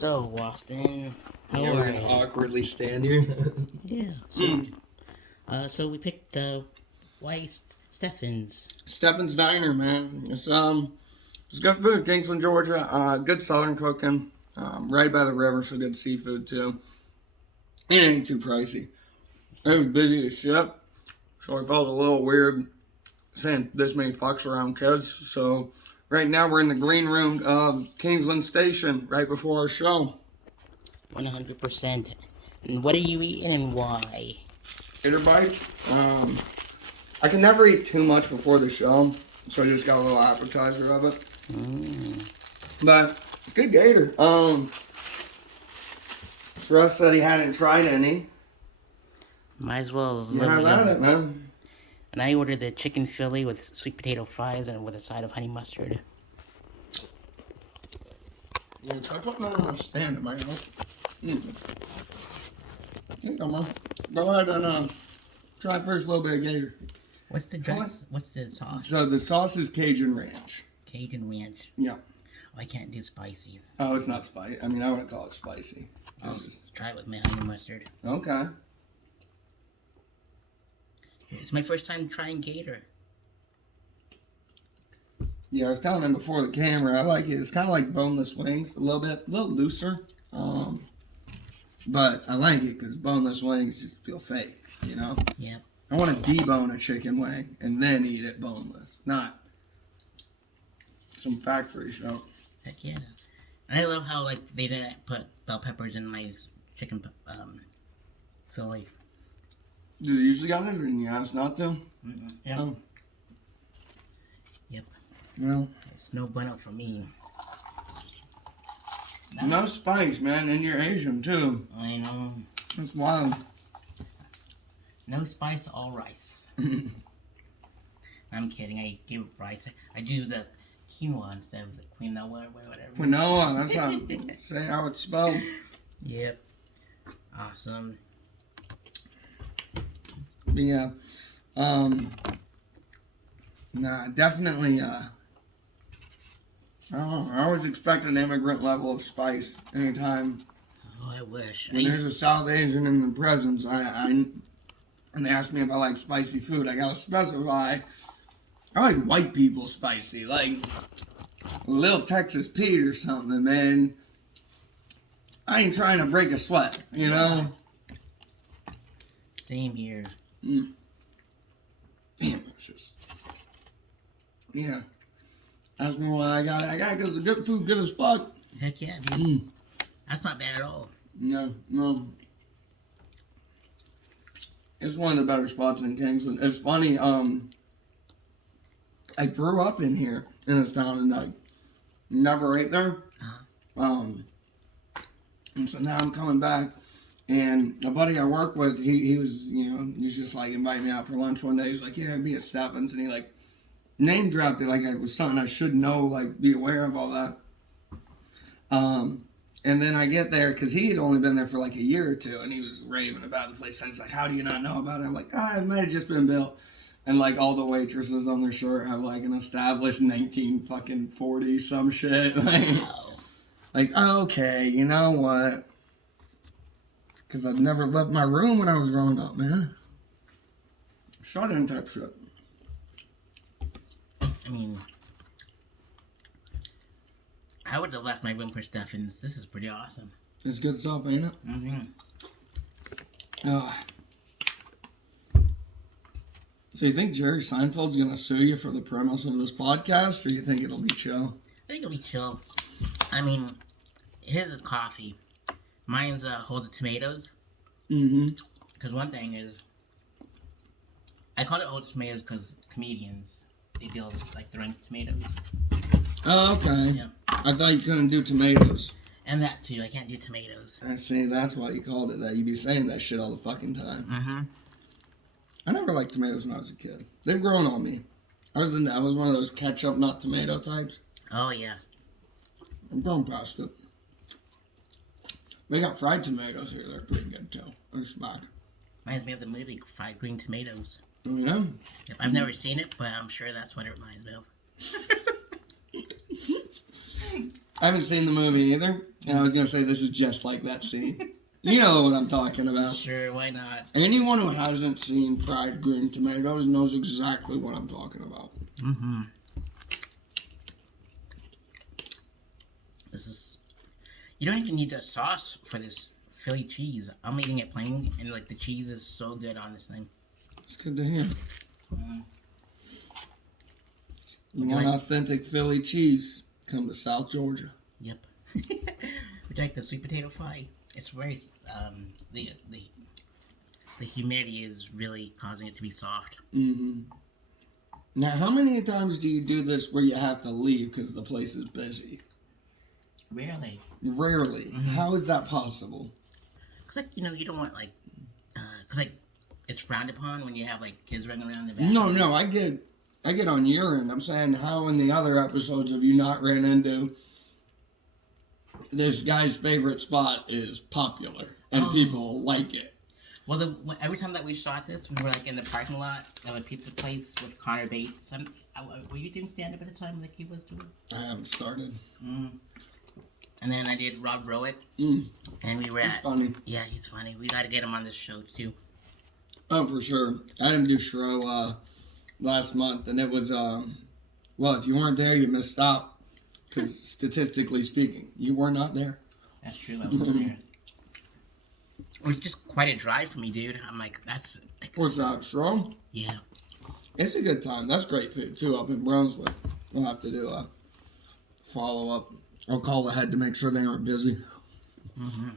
So, Austin, how Yeah, are we're gonna you? awkwardly stand here. Yeah. So we picked Steffens. Steffens Diner, man. It's good food. Kingsland, Georgia. Good southern cooking. Right by the river, so good seafood too. And it ain't too pricey. It was busy as shit, so I felt a little weird saying this many fucks around kids. So right now we're in the green room of Kingsland Station, right before our show. 100%. And what are you eating and why? Gator bites. I can never eat too much before the show, so I just got a little appetizer of it. But good gator. Russ said he hadn't tried any. Might as well. You have at it, man. And I ordered the chicken Philly with sweet potato fries and with a side of honey mustard. Yeah, try putting that on a stand at my house. Here you go, man. Go ahead and try first a little bit of gator. What's the dress? What's the sauce? So the sauce is Cajun Ranch. Cajun Ranch. Yeah. Oh, I can't do spicy. Oh, it's not spicy. I mean, I wouldn't call it spicy. I'll try it with my honey mustard. Okay. It's my first time trying gator. Yeah, I was telling him before the camera, I like it. It's kind of like boneless wings, a little looser. But I like it because boneless wings just feel fake, you know? Yep. I want to debone a chicken wing and then eat it boneless, not some factory show. Heck yeah. And I love how, like, they didn't put bell peppers in my chicken Philly. Do they usually got it or you asked not to? Yep. Oh. Yep. Well, it's no bueno for me. No spice, man, and you're Asian too. I know. That's wild. No spice, all rice. I'm kidding. I give rice. I do the quinoa instead of the quinoa or whatever. Quinoa, that's how say how it's spelled. Yep. Awesome. Yeah. Nah, definitely. I don't know. I always expect an immigrant level of spice anytime. Oh, I wish. When there's a South Asian in the presence, and they ask me if I like spicy food, I gotta specify. I like white people spicy, like a little Texas Pete or something, man. I ain't trying to break a sweat, you know? Same here. Damn, it's just... Yeah. Ask me why I got it. I got it because the good food good as fuck. Heck yeah, dude. That's not bad at all. No. It's one of the better spots in Kingsland. It's funny, I grew up in here, in this town, and I never ate there. And so now I'm coming back, and a buddy I work with, he was, he's just like inviting me out for lunch one day. He's like, yeah, be at Steffens, and he like name dropped it like it was something I should know, like be aware of all that. And then I get there, because he had only been there for like a year or two, and he was raving about the place. I was like, how do you not know about it? I'm like, it might have just been built. And like all the waitresses on their shirt have like an established 1940 some shit. Like, okay, you know what? Because I'd never left my room when I was growing up, man. Shut in type shit. I mean, I would have left my room for Steffens. This is pretty awesome. It's good stuff, ain't it? So you think Jerry Seinfeld's gonna sue you for the premise of this podcast, or you think it'll be chill? I think it'll be chill. I mean, his is coffee. Mine's hold of tomatoes. Because one thing is, I call it hold of tomatoes because comedians, they deal with like throwing tomatoes. Oh, okay. Yeah. I thought you couldn't do tomatoes. And that too. I can't do tomatoes. I see. That's why you called it that. You be saying that shit all the fucking time. I never liked tomatoes when I was a kid. They've grown on me. I was one of those ketchup, not tomato types. Oh yeah. I'm grown past it. They got fried tomatoes here. They're pretty good too. They're smack. Reminds me of the movie Fried Green Tomatoes. Oh yeah. Yep, I've never seen it, but I'm sure that's what it reminds me of. I haven't seen the movie either, and I was going to say this is just like that scene. You know what I'm talking about. Sure, why not? Anyone who hasn't seen fried green tomatoes knows exactly what I'm talking about. Mm-hmm. This is... You don't even need a sauce for this Philly cheese. I'm eating it plain, and like the cheese is so good on this thing. It's good to hear. Mm. You want authentic Philly cheese? Come to South Georgia. Yep. Would you like the sweet potato fry? It's very the humidity is really causing it to be soft. Mm-hmm. Now, how many times do you do this where you have to leave because the place is busy? Rarely. Rarely. Mm-hmm. How is that possible? Cause like you don't want like, cause like it's frowned upon when you have like kids running around the back. No, I get on your end. I'm saying, how in the other episodes have you not ran into this guy's favorite spot is popular and people like it? Well, every time that we shot this, we were like in the parking lot of a pizza place with Connor Bates. Were you doing stand-up at the time like he was doing? I haven't started. Mm. And then I did Rob Rowick. And we were He's funny. Yeah, he's funny. We got to get him on this show, too. Oh, for sure. I didn't do Shro last month, and it was, well, if you weren't there, you missed out. Because statistically speaking, you were not there. That's true, I wasn't there. It was just quite a drive for me, dude. I'm like, that's... Like, what's that, Shro? Yeah. It's a good time. That's great food, too, up in Brunswick. We'll have to do a follow-up. I'll call ahead to make sure they aren't busy. Mm-hmm.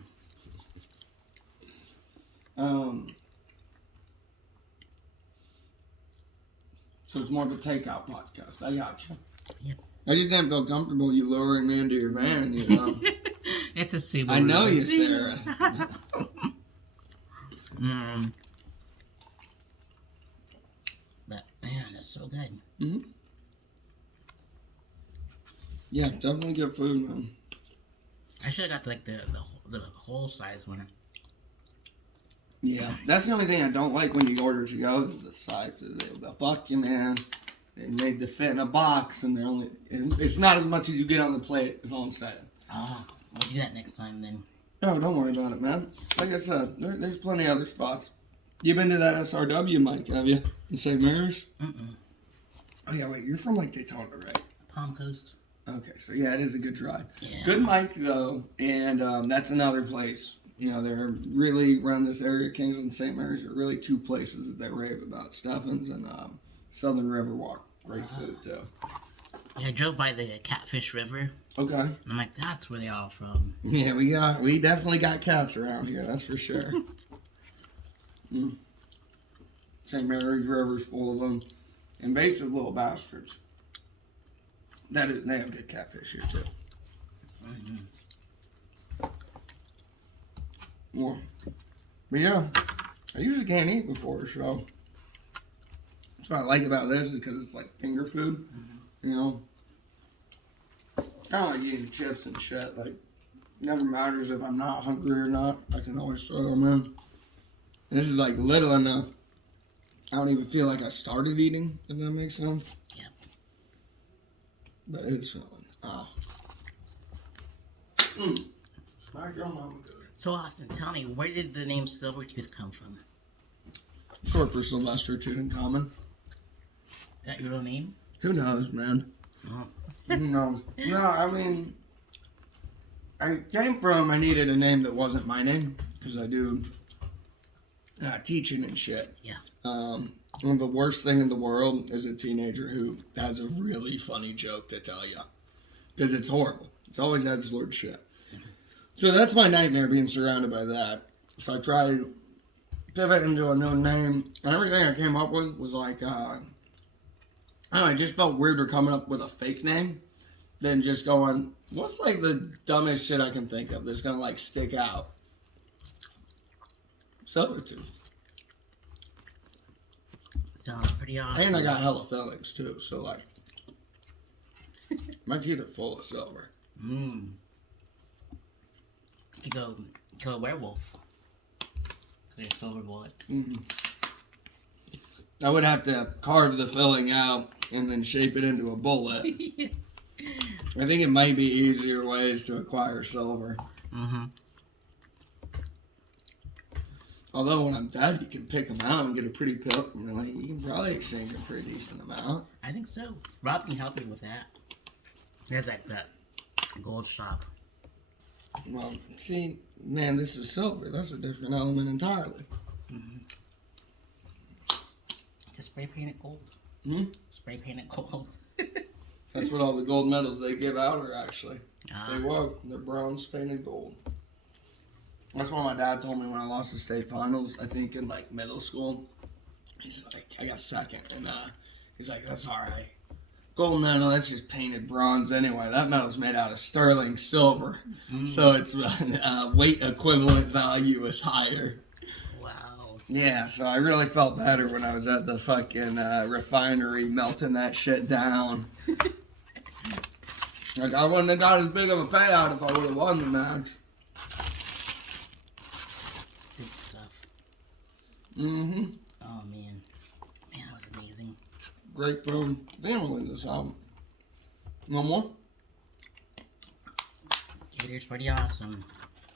So it's more of a takeout podcast. I got you. Yep. I just didn't feel comfortable you lowering me into your van, you know. It's a Subaru. I know you, Sarah. But man, that's so good. Mm-hmm. Yeah, definitely good food, man. I should have got like the whole size one. Yeah, that's the only thing I don't like when you order to go. The sides, they'll fuck you, man. They're made to fit in a box, and it's not as much as you get on the plate. Is all I'm saying. Oh, we'll do that next time then. No, don't worry about it, man. Like I said, there's plenty of other spots. You been to that SRW, Mike? Have you in St. Mary's? Oh yeah, wait. You're from like Daytona, right? Palm Coast. Okay, so yeah, it is a good drive. Yeah. Good Mike though, and that's another place. You know, they're really around this area, Kings and St. Mary's, are really two places that they rave about. Steffens and Southern Riverwalk. Great food, too. Yeah, I drove by the Catfish River. Okay. And I'm like, that's where they all from. Yeah, we definitely got cats around here, that's for sure. St. Mary's River's full of them. Invasive little bastards. They have good catfish here, too. Well, but yeah, I usually can't eat before a show. That's what I like about this is because it's like finger food, you know. Kind of like eating chips and shit. Like, never matters if I'm not hungry or not. I can always throw them in. This is like little enough. I don't even feel like I started eating, if that makes sense. Yeah. But it is filling. Oh. Smack your mama good. So, Austin, tell me, where did the name Silvertooth come from? Short for Sylvester Tutankhamun. Is that your real name? Who knows, man? Oh. Who knows? No, I mean, I needed a name that wasn't my name, because I do teaching and shit. Yeah. The worst thing in the world is a teenager who has a really funny joke to tell you. Because it's horrible. It's always edgelord shit. So that's my nightmare, being surrounded by that. So I tried to pivot into a new name. And everything I came up with was like, I don't know, I just felt weirder coming up with a fake name than just going, what's like the dumbest shit I can think of that's going to like stick out? Silvertooth. Sounds pretty awesome. And I got hella fillings too, so like, my teeth are full of silver. You go kill a werewolf. Because they're silver bullets. I would have to carve the filling out and then shape it into a bullet. I think it might be easier ways to acquire silver. Mm-hmm. Although when I'm dead, you can pick them out and get a pretty pill. You can probably exchange them for a decent amount. I think so. Rob can help you with that. There's like that gold shop. Well, see, man, this is silver. That's a different element entirely. Mm-hmm. Just spray paint it gold. Hmm? Spray paint it gold. That's what all the gold medals they give out are actually. Stay woke. They're bronze painted gold. That's what my dad told me when I lost the state finals, I think in like middle school. He's like, I got second. And he's like, that's all right. Gold medal, that's just painted bronze anyway. That medal's made out of sterling silver. So its weight equivalent value is higher. Wow. Yeah, so I really felt better when I was at the fucking refinery melting that shit down. Like, I wouldn't have got as big of a payout if I would have won the match. Good stuff. Mm-hmm. Oh, man. Man, that was amazing. Great food. They don't leave this out. No more? Gator's pretty awesome.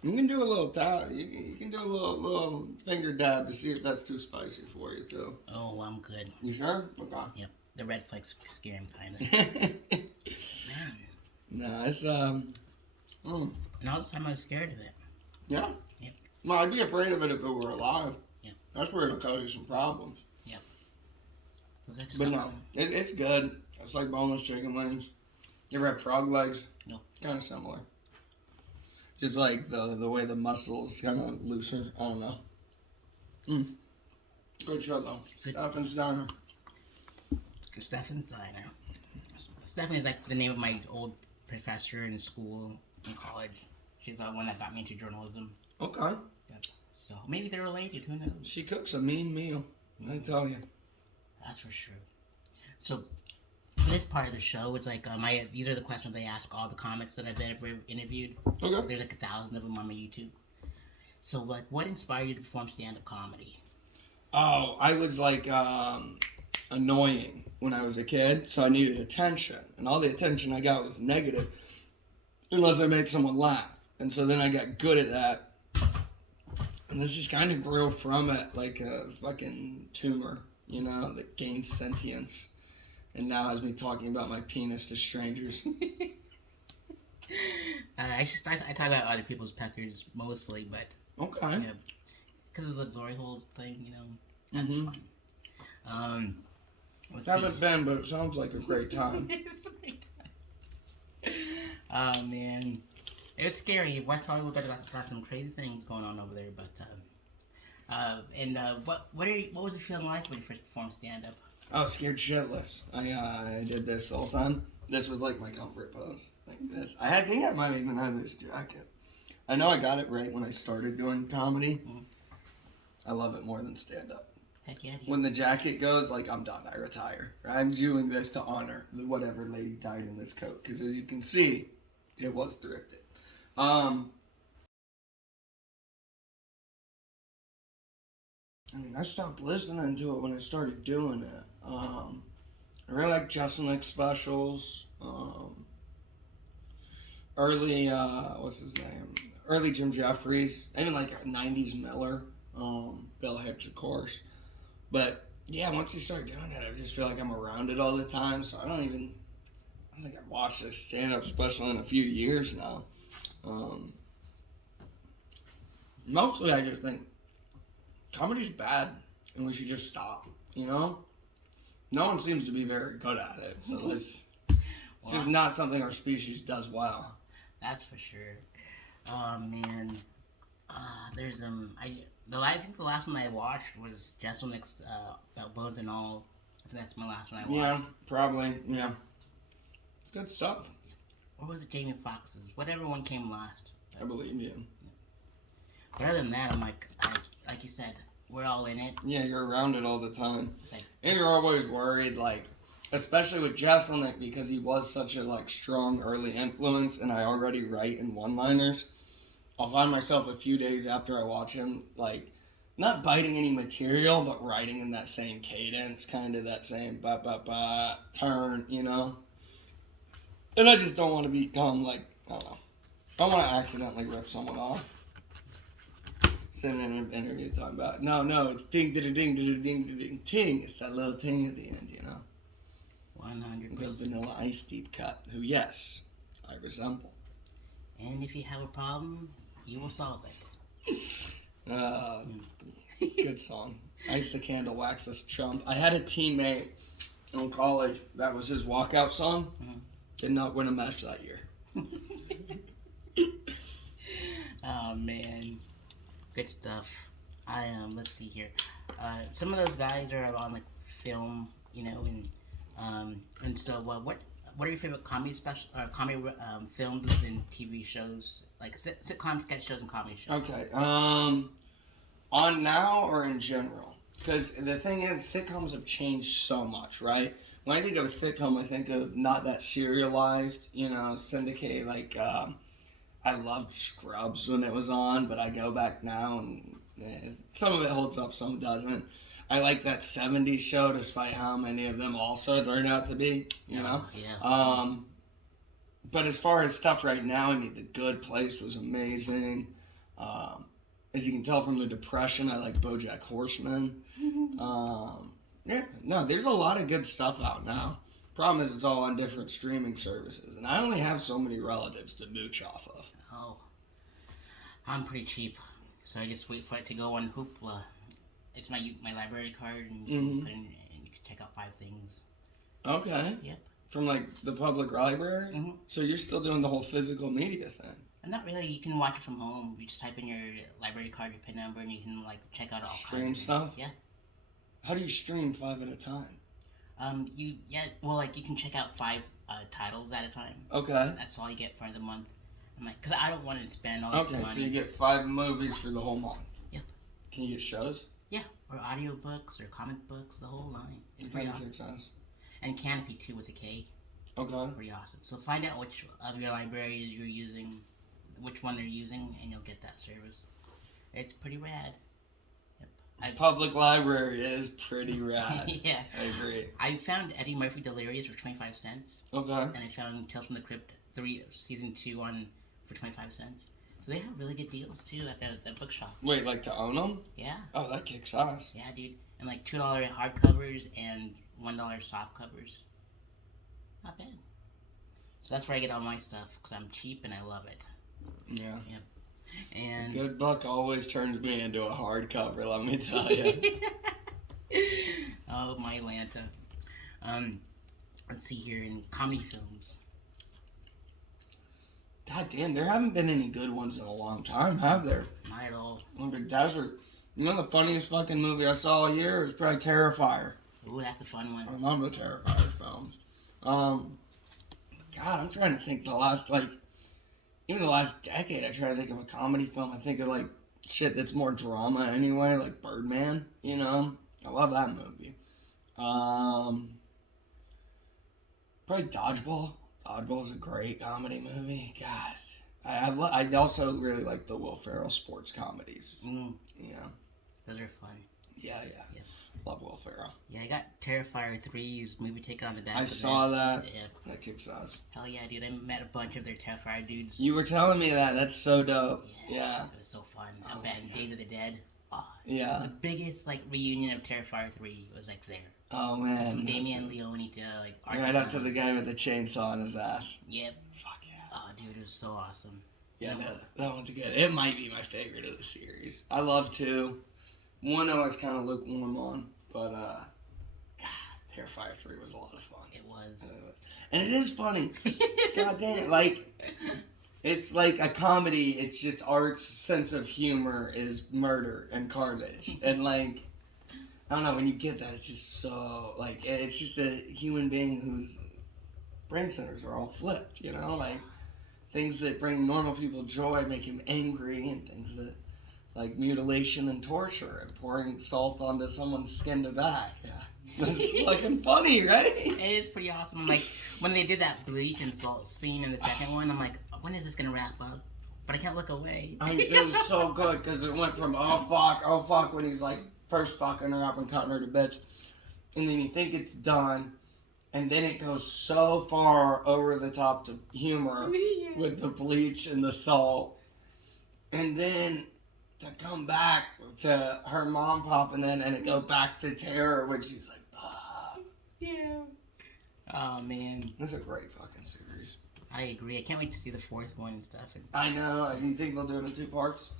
You can do a little you can do a little finger dab to see if that's too spicy for you, too. Oh, I'm good. You sure? Okay. Yep. The red flakes scare him, kind of. Man. Nah, it's, And all this time I was scared of it. Yeah? Yep. Well, I'd be afraid of it if it were alive. Yep. That's where it'll cause you some problems. Yep. But no, it's good. It's like boneless chicken wings. You ever had frog legs? No. Kind of similar. Just like the way the muscle is kind of looser. I don't know. Good show, though. Steffens Diner. Steffens Diner. Steffens is like the name of my old professor in school, in college. She's the one that got me into journalism. Okay. Yep. So maybe they're related. Who knows? She cooks a mean meal. I tell you. That's for sure. So for this part of the show, it's like these are the questions I ask all the comics that I've ever interviewed. Okay. There's like 1,000 of them on my YouTube. So like, what inspired you to perform stand-up comedy? Oh, I was like annoying when I was a kid, so I needed attention, and all the attention I got was negative, unless I made someone laugh. And so then I got good at that, and this just kind of grew from it like a fucking tumor, you know, that gains sentience, and now has me talking about my penis to strangers. I talk about other people's peckers mostly, but Okay. yeah, because of the glory hole thing, you know, that's fun. Haven't been, but it sounds like a great time. Oh man, it's scary. West Hollywood got some crazy things going on over there, but what was it feeling like when you first performed stand up? I was scared shitless. I did this all the time. This was like my comfort pose, like this. I think I might even have this jacket. I know I got it right when I started doing comedy. I love it more than stand up. Heck yeah. When the jacket goes, like, I'm done. I retire. I'm doing this to honor whatever lady died in this coat. Because as you can see, it was thrifted. I mean, I stopped listening to it when I started doing it. I really like Jesselnick specials. Early, what's his name? Early Jim Jeffries. Even like 90s Miller. Bill Hicks, of course. But yeah, once you start doing it, I just feel like I'm around it all the time. So I don't think I've watched a stand-up special in a few years now. Mostly I just think comedy's bad and we should just stop, you know? No one seems to be very good at it, so it's just not something our species does well. That's for sure. Oh man, I think the last one I watched was Jesselnick's Bows and All. I think that's my last one I watched. Yeah, probably. Yeah, it's good stuff. Or was it Jamie Foxx's? Whatever one came last. I believe you. But other than that, I'm like you said, we're all in it. Yeah, you're around it all the time. Like, and you're always worried, like, especially with Jesselnick, because he was such a, like, strong early influence, and I already write in one-liners. I'll find myself a few days after I watch him, like, not biting any material, but writing in that same cadence, kind of that same ba-ba-ba turn, you know? And I just don't want to become like, I don't know. I don't want to accidentally rip someone off. Sitting in an interview talking about, no, it's ding, ding, ding, ding, ding, ding, ting. It's that little ting at the end, 100%. It's a Vanilla Ice deep cut, who, yes, I resemble. And if you have a problem, you will solve it. Good song. Ice the candle, wax this chump. I had a teammate in college, that was his walkout song. Mm-hmm. Did not win a match that year. Oh, man. Good stuff. Let's see here. Some of those guys are on like film, and so what are your favorite comedy films and TV shows, like sitcom sketch shows and comedy shows? Okay. On now or in general? Because the thing is, sitcoms have changed so much, right? When I think of a sitcom, I think of not that serialized, syndicate. Like, I loved Scrubs when it was on, but I go back now and some of it holds up, some doesn't. I like that 70s show, despite how many of them also turned out to be, Yeah. But as far as stuff right now, I mean, The Good Place was amazing. As you can tell from the Depression, I like BoJack Horseman. There's a lot of good stuff out now. Problem is, it's all on different streaming services, and I only have so many relatives to mooch off of. Oh, I'm pretty cheap, so I just wait for it to go on Hoopla. It's my library card, and you can put in, and you can check out 5 things. Okay. Yep. From like the public library. Mm-hmm. So you're still doing the whole physical media thing. Not really. You can watch it from home. You just type in your library card, your PIN number, and you can like check out all stream stuff. Yeah. How do you stream 5 at a time? You can check out 5 titles at a time. Okay. That's all you get for the month. I'm like, because I don't want to spend all this money. Okay, so you get 5 movies for the whole month. Yep. Can you get shows? Yeah, or audiobooks or comic books, the whole line. It's pretty awesome. Sense. And Canopy too with a K. Okay. Pretty awesome. So find out which of your libraries you're using, which one they're using, and you'll get that service. It's pretty rad. Public library is pretty rad. Yeah. I agree. I found Eddie Murphy Delirious for 25 cents. Okay. And I found Tales from the Crypt 3 Season 2 for 25 cents. So they have really good deals too at the bookshop. Wait, like to own them? Yeah. Oh, that kicks ass. Yeah, dude. And like $2 hardcovers and $1 soft covers. Not bad. So that's where I get all my stuff because I'm cheap and I love it. Yeah. Yep. And a good book always turns me into a hardcover, let me tell you. Oh, my Atlanta. Let's see here in comedy films. God damn, there haven't been any good ones in a long time, have there? Not at all. On the desert. The funniest fucking movie I saw all year was probably Terrifier. Ooh, that's a fun one. I love the Terrifier films. God, I'm trying to think even the last decade, I try to think of a comedy film. I think of, like, shit that's more drama anyway, like Birdman, I love that movie. Probably Dodgeball. Dodgeball's a great comedy movie. God. I also really like the Will Ferrell sports comedies. Yeah. Those are fun. Yeah. Love Will Ferrell. Yeah, I got Terrifier 3's movie ticket on the back. I saw that. Yeah. That kicks ass. Hell yeah, dude. I met a bunch of their Terrifier dudes. You were telling me that. That's so dope. Yeah. It was so fun. And Day of the Dead. Oh, yeah. The biggest, reunion of Terrifier 3 was, there. Oh, man. From Damien Leone to, right up to the guy with the chainsaw on his ass. Yep. Fuck yeah. Oh, dude, it was so awesome. Yeah, that one's good. It might be my favorite of the series. I love 2. 1 I was kind of lukewarm on, but, God, Terrifier 3 was a lot of fun. It was. And it is funny. God damn, it's like a comedy. It's just art's sense of humor is murder and carnage. And, I don't know, when you get that, it's just so, it's just a human being whose brain centers are all flipped, things that bring normal people joy make him angry, and things that, mutilation and torture and pouring salt onto someone's skin to back. Yeah. That's fucking funny, right? It is pretty awesome. When they did that bleach and salt scene in the second one, I'm like, when is this going to wrap up? But I can't look away. It was so good because it went from, oh fuck, when he's, first fucking her up and cutting her to bits. And then you think it's done, And then it goes so far over the top to humor with the bleach and the salt. And then to come back to her mom popping in and it go back to terror when she's like, ah. Yeah. Oh, man. This is a great fucking series. I agree. I can't wait to see the fourth one and stuff. I know. Do you think they'll do it in 2 parts?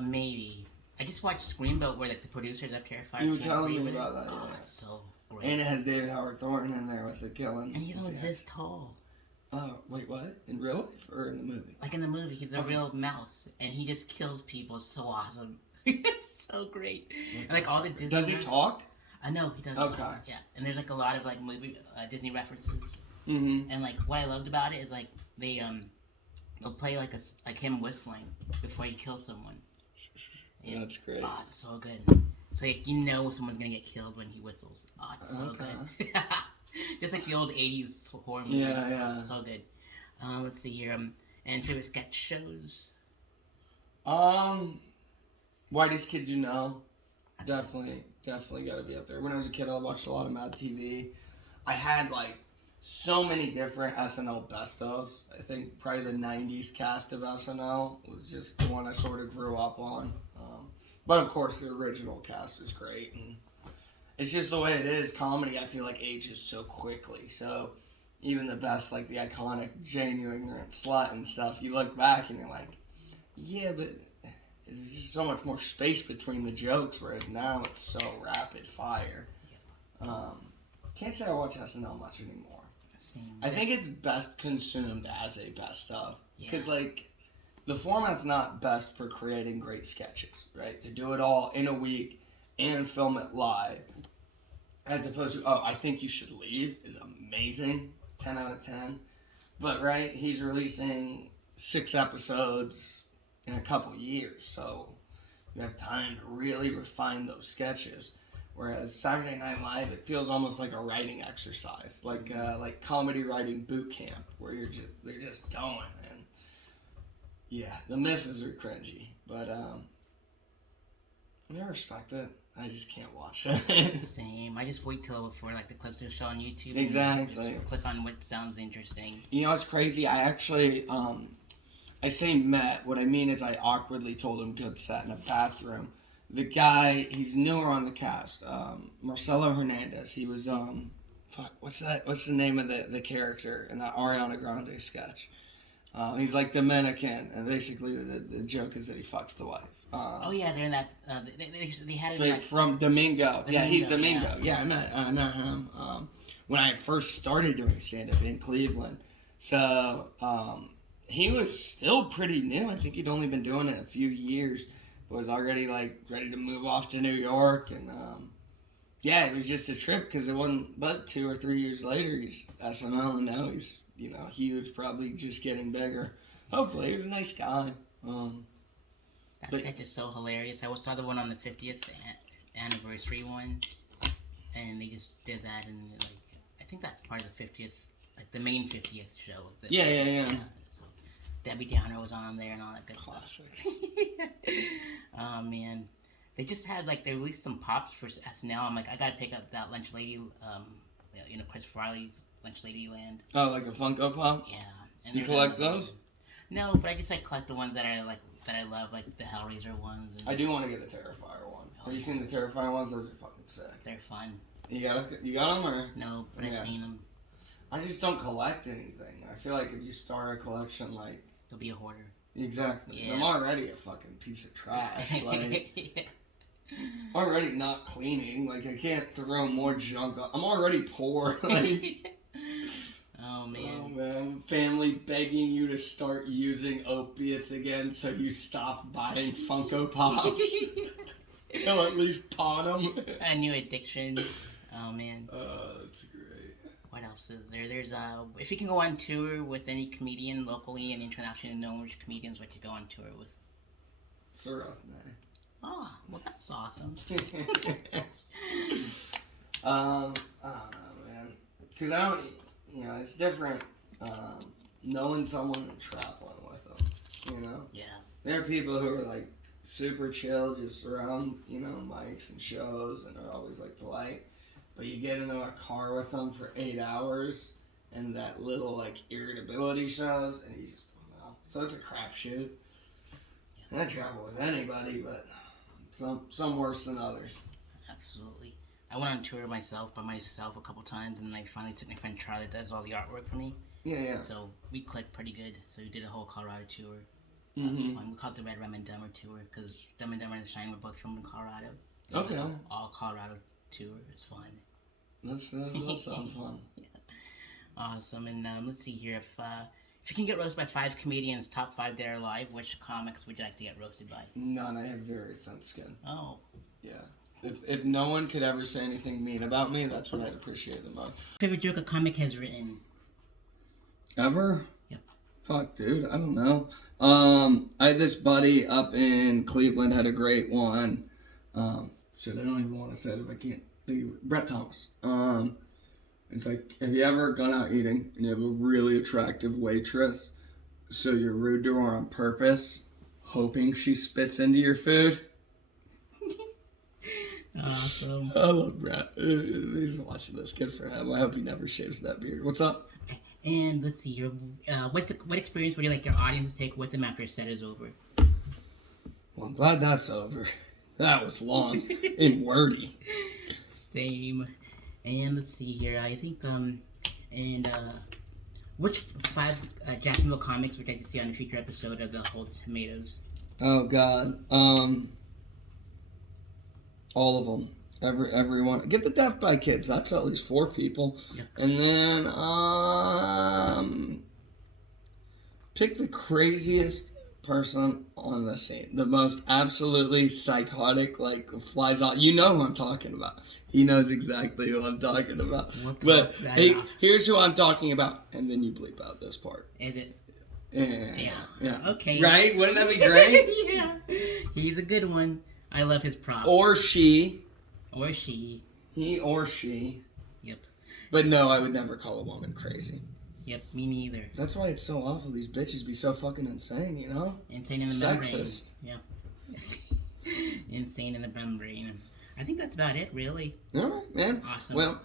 Maybe. I just watched Screamboat where like the producers of Terrifier. You were telling me about that, Oh, yeah. it's so great. And it has David Howard Thornton in there with the killing. And he's only this tall. Oh, wait, what? In real life or in the movie? Like in the movie, he's a real mouse, and he just kills people. It's so awesome. It's so great. And, like all the Disney. Does he talk? I know he does. Okay. Yeah, and there's like a lot of like movie Disney references. Mm-hmm. And like what I loved about it is like they'll play like him whistling before he kills someone. Yeah. That's great. Oh, it's so good. So like you know someone's gonna get killed when he whistles. Oh, it's so good. Just like the old '80s horror movies. Yeah. So good. Let's see here. And favorite sketch shows. Whitest Kids You Know. Definitely got to be up there. When I was a kid, I watched a lot of Mad TV. I had like so many different SNL best ofs. I think probably the '90s cast of SNL was just the one I sort of grew up on. But of course, the original cast is great, and it's just the way it is. Comedy, I feel like, ages so quickly. So even the best, like the iconic Jane, You Ignorant Slut and stuff, you look back and you're like, yeah, but there's just so much more space between the jokes, whereas now it's so rapid fire. Can't say I watch SNL much anymore. I think it's best consumed as a best of. Because, like, the format's not best for creating great sketches, right? To do it all in a week and film it live, as opposed to, I Think You Should Leave is amazing, 10 out of 10. But, right, he's releasing 6 episodes in a couple years, so you have time to really refine those sketches. Whereas Saturday Night Live, it feels almost like a writing exercise, like comedy writing boot camp, where they're just going. And yeah, the misses are cringy, but I respect it. I just can't watch it. Same. I just wait till before like the clips to show on YouTube. Exactly. Just click on what sounds interesting. You know what's crazy? I actually I say met. What I mean is I awkwardly told him good set in a bathroom. The guy, he's newer on the cast. Marcelo Hernandez. He was what's the name of the character in that Ariana Grande sketch? He's like Dominican, and basically the joke is that he fucks the wife. They're in that. They had it in that, from Domingo. Yeah, he's Domingo. Yeah, I met him when I first started doing stand-up in Cleveland. So he was still pretty new. I think he'd only been doing it a few years. Was already like ready to move off to New York, and it was just a trip because it wasn't but 2 or 3 years later he's SNL, and now he's huge, probably just getting bigger. Hopefully, he's a nice guy. That sketch is so hilarious. I saw the one on the 50th anniversary one, and they just did that, and like I think that's part of the 50th, like the main 50th show. Yeah. So Debbie Downer was on there and all that good Classic. stuff. Oh man, they just had they released some pops for SNL. I'm like, I gotta pick up that Lunch Lady, Chris Farley's Lunch Lady Land. Oh, like a Funko Pop? Yeah. And you collect those? No, but I just collect the ones that I love, like the Hellraiser ones. And I do want to get the Terrifier one. Have you seen the Terrifier ones? Those are fucking sick. They're fun. You got them or? No, but I've seen them. I just don't collect anything. I feel like if you start a collection, you'll be a hoarder. Exactly. Yeah. I'm already a fucking piece of trash. Already not cleaning. I can't throw more junk up. I'm already poor. Oh man. Oh man. Family begging you to start using opiates again so you stop buying Funko Pops. They'll at least pawn them. A new addiction. Oh man. That's great. What else is there? There's if you can go on tour with any comedian locally and internationally known, which comedians would you go on tour with? Silvertooth. Oh, well that's awesome. I don't know, man. Because I don't, it's different knowing someone and traveling with them, Yeah. There are people who are, super chill just around, mics and shows and are always, polite. but you get into a car with them for 8 hours, and that little like irritability shows, and you just don't know. So it's a crapshoot. And I travel with anybody, but some worse than others. Absolutely. I went on tour by myself a couple times, and I finally took my friend Charlie that does all the artwork for me. Yeah. So we clicked pretty good. So we did a whole Colorado tour. That was fun. We called it the Red Rum and Dumber tour because Dumb and Dumber and Shine were both from Colorado. Okay. All Colorado tour is fun. That sounds fun. Yeah. Awesome. And let's see here. If you can get roasted by 5 comedians, top 5 dead or alive, which comics would you like to get roasted by? None. I have very thin skin. Oh. Yeah. If no one could ever say anything mean about me, that's what I'd appreciate the most. Favorite joke a comic has written? Ever? Yep. Fuck, dude. I don't know. I had this buddy up in Cleveland had a great one. Shit, I don't even want to say it if I can't think of it. Brett Thomas. It's like, have you ever gone out eating and you have a really attractive waitress, so you're rude to her on purpose, hoping she spits into your food? Awesome. I love Brett. He's watching this. Good for him. I hope he never shaves that beard. What's up? And let's see, what experience would you like your audience to take with them after your set is over? Well, I'm glad that's over. That was long and wordy. Same. And let's see here. I think which 5 Jacksonville comics would you like to see on a future episode of the Hold Tomatoes? Oh God. All of them. Everyone. Get the Death by Kids. That's at least 4 people. Yep. And then pick the craziest person on the scene. The most absolutely psychotic, like flies out. You know who I'm talking about. He knows exactly who I'm talking about. But hey, here's who I'm talking about. And then you bleep out this part. Is it? Yeah. Okay. Right? Wouldn't that be great? Yeah. He's a good one. I love his props. Or she. Or she. He or she. Yep. But no, I would never call a woman crazy. Yep, me neither. That's why it's so awful. These bitches be so fucking insane, you know? Insane in the sexist. membrane. Yeah. Insane in the membrane. I think that's about it, really. All right, man. Awesome. Well,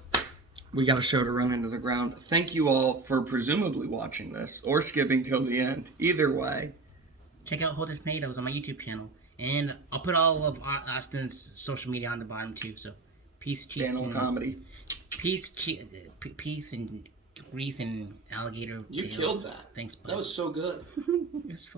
we got a show to run into the ground. Thank you all for presumably watching this or skipping till the end. Either way. Check out Hold Tomatoes on my YouTube channel. And I'll put all of Austin's social media on the bottom, too. So, peace, cheese, Panel comedy. Peace, peace, and grease and alligator. You killed that. Thanks, bud. That was so good. It was fun.